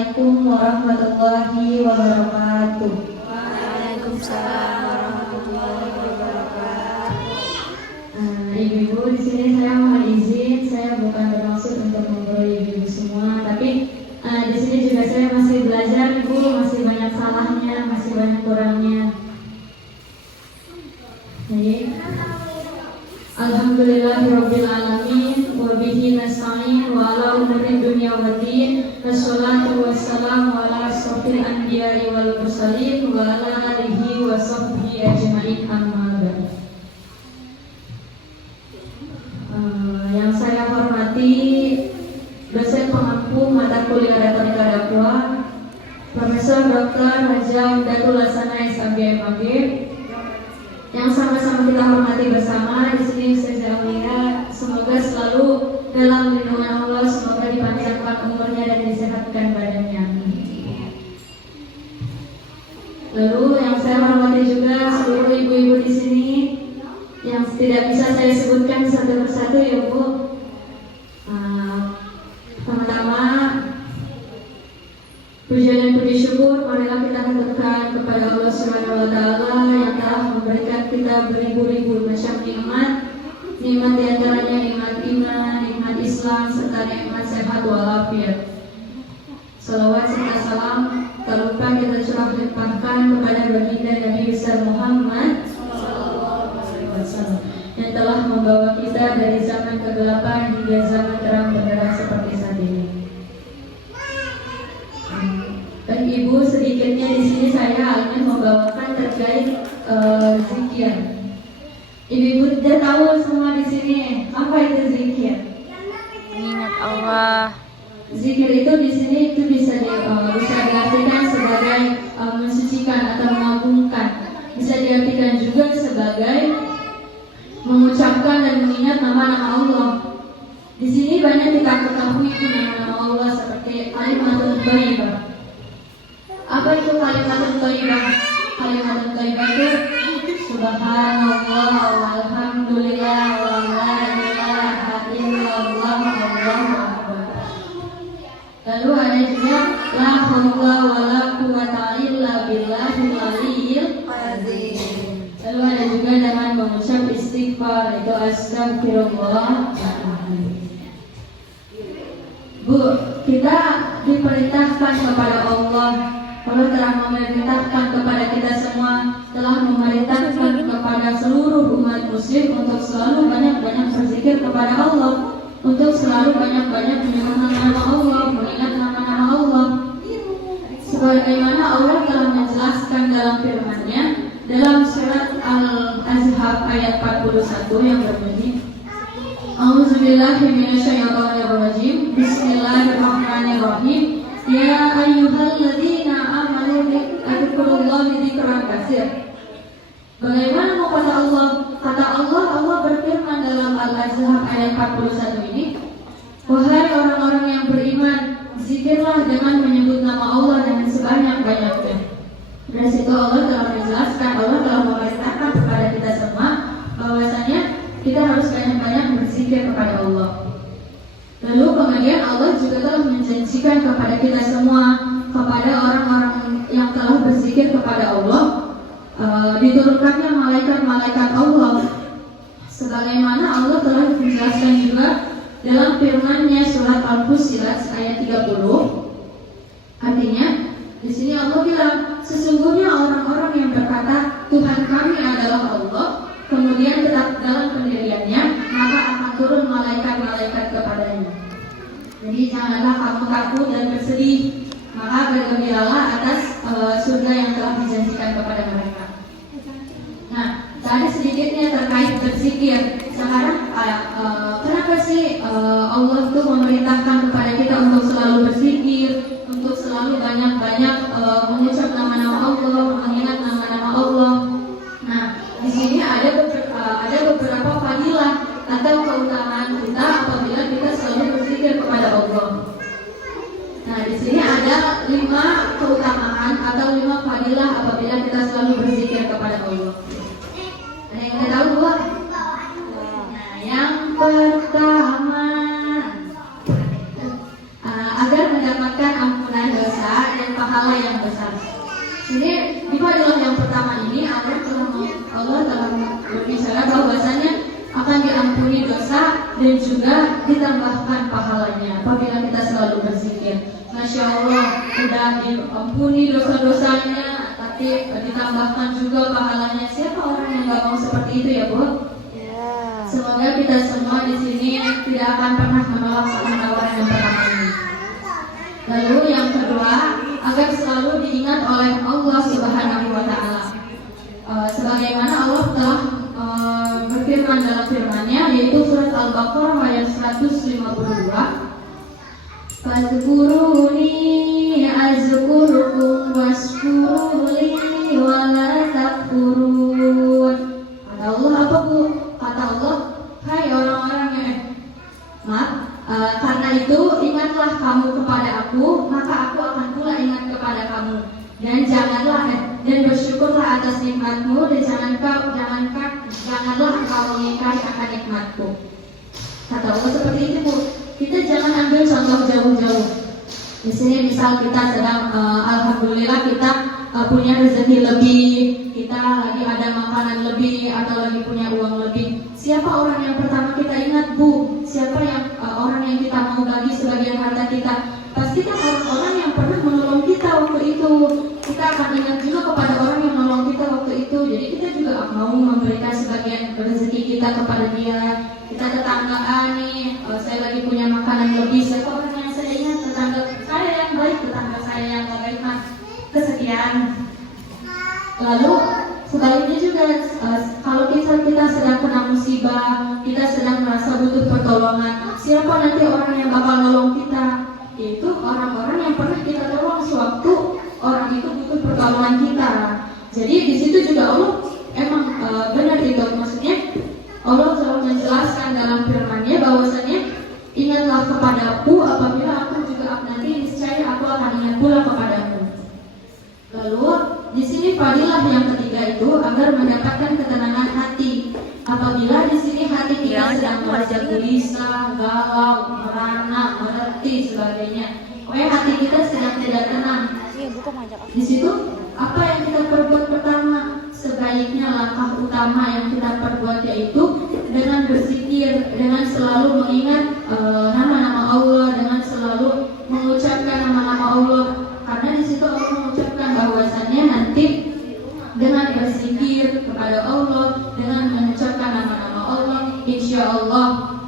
Assalamualaikum warahmatullahi wabarakatuh. Waalaikumsalam warahmatullahi wabarakatuh. Ibu-ibu, di sini saya mohon izin, saya bukan bermaksud untuk menggurui ibu-ibu semua, tapi di sini juga saya masih belajar, ibu, masih banyak salahnya, masih banyak kurangnya. Baik. Alhamdulillahirabbil alamin wa bihi nasta'in wa ala umuri dunya waddin. Wassalatu wassalamu ala asyrofil anbiya'i wal mursalin wa ala alihi wa sahbihi ajma'in, amma ba'd. Yang saya hormati dosen pengampu mata kuliah retorika dakwah Profesor Dr. Haja Umdatul Hasanah SMB MAG, yang sama-sama kita hormati bersama. Di sini saya mulia, semoga selalu dalam lindungan Allah, semoga dipanjangkan umurnya dan disehatkan badannya. Lalu yang saya hormati juga seluruh ibu-ibu di sini yang tidak bisa saya sebutkan satu persatu, ya Bu. Pertama-tama puji dan puji syukur marilah kita haturkan kepada Allah Subhanahu wa taala yang telah memberikan kita beribu-ribu macam nikmat. Nikmat di antaranya nikmat iman, nikmat Islam, serta nikmat sehat walafiat. Salawat serta salam tak lupa kita curahkan kepada baginda Nabi besar Muhammad yang telah membawa kita dari zaman kegelapan hingga zaman terang benderang seperti saat ini. Dan ibu, sedikitnya di sini saya ingin membawakan terkait zikir. Ibu sudah tahu semua di sini apa itu zikir? Mengingat Allah. Zikir itu di sini itu bisa diartikan sebagai mensucikan atau mengagungkan. Bisa diartikan juga sebagai mengucapkan dan mengingat nama-nama Allah. Di sini banyak kita ketahui nama-nama Allah seperti kalimatun thayyibah. Apa itu kalimatun thayyibah? Kalimatun thayyibah itu subhanallah walhamdulillah wa la ilaha illallah wallahu akbar. Lalu ada juga la haula wala quwwata illa billahil aliyyil azim. Lalu ada juga dengan mengucap istighfar, itu astagfirullah. Bu, kita diperintahkan kepada Allah. Allah telah memerintahkan kepada kita semua, telah memerintahkan kepada seluruh umat muslim untuk selalu banyak-banyak berzikir kepada Allah, untuk selalu banyak-banyak menyebut nama Allah, mengingat nama-nama Allah. Sebagaimana Allah telah menjelaskan dalam firman-Nya dalam surat Al-Ahzab ayat 41 yang berbunyi, A'udzubillahi minasyaitonirrajim. Bismillahirrahmanirrahim. Ya ayyuhalladzina amanu dzikrullahi dzikran katsir. Bagaimana mau kata Allah? Kata Allah berfirman dalam Al-Ahzab ayat 41 ini, wahai orang-orang yang beriman, zikirlah dengan menyebut nama Allah dengan sebanyak-banyaknya. Dari situ Allah telah menjelaskan, Allah telah memerintahkan kepada kita semua bahwasanya kita harus banyak-banyak berzikir kepada Allah. Lalu kemudian Allah juga telah menjanjikan kepada kita semua, kepada orang-orang yang telah berzikir kepada Allah, diturunkannya malaikat-malaikat Allah. Sebagaimana Allah telah menjelaskan juga dalam firman-Nya surat Al-Fussilat ayat 30. Artinya di sini Allah bilang, sesungguhnya orang-orang yang berkata Tuhan kami adalah Allah, kemudian tetap dalam pendiriannya, maka akan turun malaikat-malaikat kepadanya. Jadi janganlah kamu takut dan bersedih, maka bergembiralah atas surga yang telah dijanjikan kepada mereka. Nah, tadi sedikitnya terkait berzikir. Sekarang kenapa sih Allah itu memerintahkan kepada kita untuk selalu berzikir, untuk selalu banyak-banyak mengucap nama-nama Allah, mengingat nama-nama Allah. Nah, di sini ada beberapa fadilah atau keutamaan kita apabila kita selalu berzikir kepada Allah. Nah, di sini ada 5 keutamaan atau 5 fadilah apabila kita selalu berzikir kepada Allah. Ada yang tahu, Bu? Nah, yang pertama, agar mendapatkan ampunan dosa. pahala yang besar. Jadi di fadilah yang pertama ini Allah telah berbicara bahwasanya akan diampuni dosa dan juga ditambahkan pahalanya apabila kita selalu berzikir. Masya Allah, sudah diampuni dosa-dosanya, tapi ditambahkan juga pahalanya. Siapa orang yang gak mau seperti itu ya Bu? Semoga kita semua di sini tidak akan pernah menolak penawaran yang pertama ini. Lalu yang kedua, agar selalu diingat oleh Allah Subhanahu wa Ta'ala. Sebagaimana Allah telah berfirman dalam firman-Nya, yaitu surat Al-Baqarah ayat 152. Fadhkuruni azkurukum washkuruli wa la takfurun. Kata Allah apa Bu? Kata Allah, hai orang-orang yang karena itu ingatlah kamu kepada aku, maka aku akan pula ingat kepada kamu. Dan dan bersyukurlah atas nikmatmu, dan janganlah engkau mengingkari akan nikmatku. Kata Allah seperti itu Bu. Kita jangan ambil contoh jauh-jauh. Di sini misal kita sedang alhamdulillah kita punya rezeki lebih, kita lagi ada makanan lebih atau lagi punya uang lebih. Siapa orang yang pertama kita ingat Bu? Siapa yang orang yang kita mau bagi sebagian harta kita? Pastikan orang-orang yang pernah menolong kita waktu itu. Kita akan ingat juga kepada orang yang menolong kita waktu itu. Jadi kita juga mau memberikan sebagian rezeki kita kepada dia. Kita tetanggaan nih, saya lagi punya makanan lebih. Siapa orang yang saya ingat? Tetangga saya yang baik, tetangga saya yang gak baik mah kesekian. Lalu sebaliknya juga kalau kita sedang kena musibah, kita sedang merasa butuh pertolongan, siapa nanti orang yang bakal nolong kita? Yaitu orang-orang yang pernah kita tolong sewaktu orang itu butuh pertolongan kita. Jadi di situ juga Allah emang benar itu, maksudnya Allah selalu menjelaskan dalam firman-Nya bahwasanya ingatlah kepadaku apabila aku juga nanti niscaya aku akan ingat pula kepadamu. Lalu di sini fadilah yang ketiga itu agar mendapatkan ketenangan hati. Apabila di sini hati kita sedang merasa gelisah, galau, merana, mereti sebagainya, hati kita sedang tidak tenang. Di situ apa yang kita perbuat pertama? Sebaiknya langkah utama yang kita perbuat yaitu dengan berzikir, dengan selalu mengingat nama-nama Allah, dengan selalu mengucapkan nama-nama Allah. Karena di situ Allah mengucapkan bahwasannya nanti dengan berzikir kepada Allah, dengan mengucapkan nama-nama Allah, insya Allah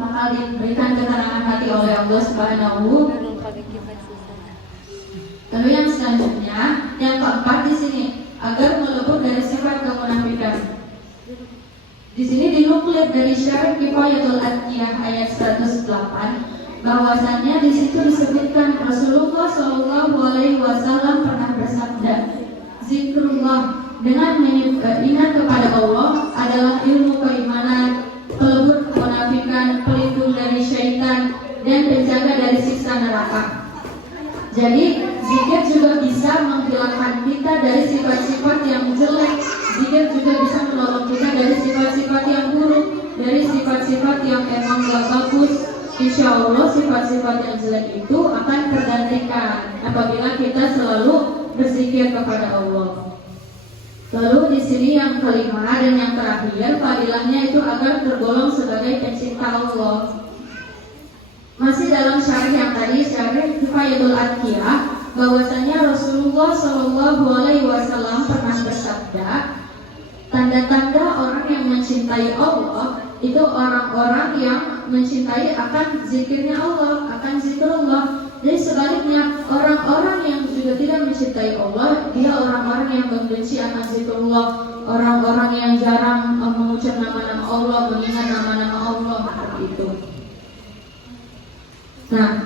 bakal diberikan ketenangan hati oleh Allah Subhanahu. Lalu yang selanjutnya, yang keempat di sini agar melebur dari sifat kemunafikan. Di sini dinuklir dari Syarah Kifayatul Adqiyah ayat 108 bahwasannya di situ disebutkan Rasulullah SAW pernah bersabda, zikrullah dengan ingat kepada Allah adalah ilmu keimanan, pelebur kemunafikan, pelindung dari syaitan, dan penjaga dari siksa neraka. Jadi zikir juga bisa menghilangkan kita dari sifat-sifat yang jelek. Zikir juga bisa menolong kita dari sifat-sifat yang buruk, dari sifat-sifat yang emang gak bagus. Insya Allah sifat-sifat yang jelek itu akan tergantikan apabila kita selalu berzikir kepada Allah. Lalu di sini yang kelima dan yang terakhir, fadilahnya itu agar tergolong sebagai pencinta Allah. Masih dalam syarah yang tadi, syarah Kifayatul Adqiyah, bahwasanya Rasulullah SAW pernah bersabda, tanda-tanda orang yang mencintai Allah itu orang-orang yang mencintai akan zikirnya Allah, akan zikrullah. Jadi sebaliknya, orang-orang yang juga tidak mencintai Allah, dia orang-orang yang membenci akan zikrullah, orang-orang yang jarang mengucap nama-nama Allah, mengingat nama-nama Allah, seperti itu. Nah,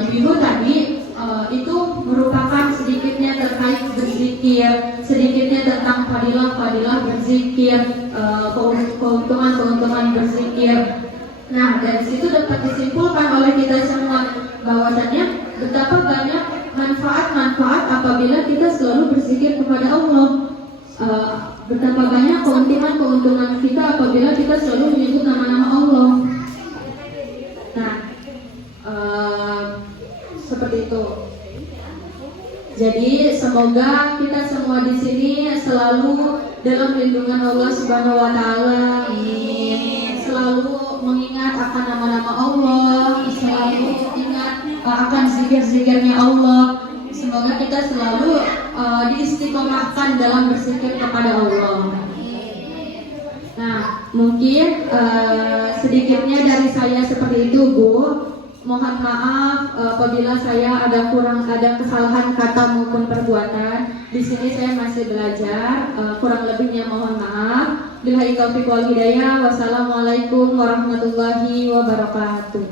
ibu-ibu tadi itu merupakan sedikitnya terkait berzikir, sedikitnya tentang fadilah-fadilah berzikir, keuntungan-keuntungan berzikir. Nah, dari situ dapat disimpulkan oleh kita semua bahwasanya betapa banyak manfaat-manfaat apabila kita selalu berzikir kepada Allah. Betapa banyak keuntungan-keuntungan kita apabila kita selalu menyebut nama-nama Allah. Nah, seperti itu. Jadi semoga kita semua di sini selalu dalam lindungan Allah Subhanahu wa taala. Amin. Selalu mengingat akan nama-nama Allah, selalu ingat akan zikir-zikirnya Allah. Semoga kita selalu diistiqomahkan dalam berzikir kepada Allah. Nah, mungkin sedikitnya dari saya seperti itu, Bu. Mohon maaf apabila saya ada kesalahan kata maupun perbuatan. Di sini saya masih belajar, kurang lebihnya mohon maaf. Billahi taufiq wal hidayah. Wassalamualaikum warahmatullahi wabarakatuh.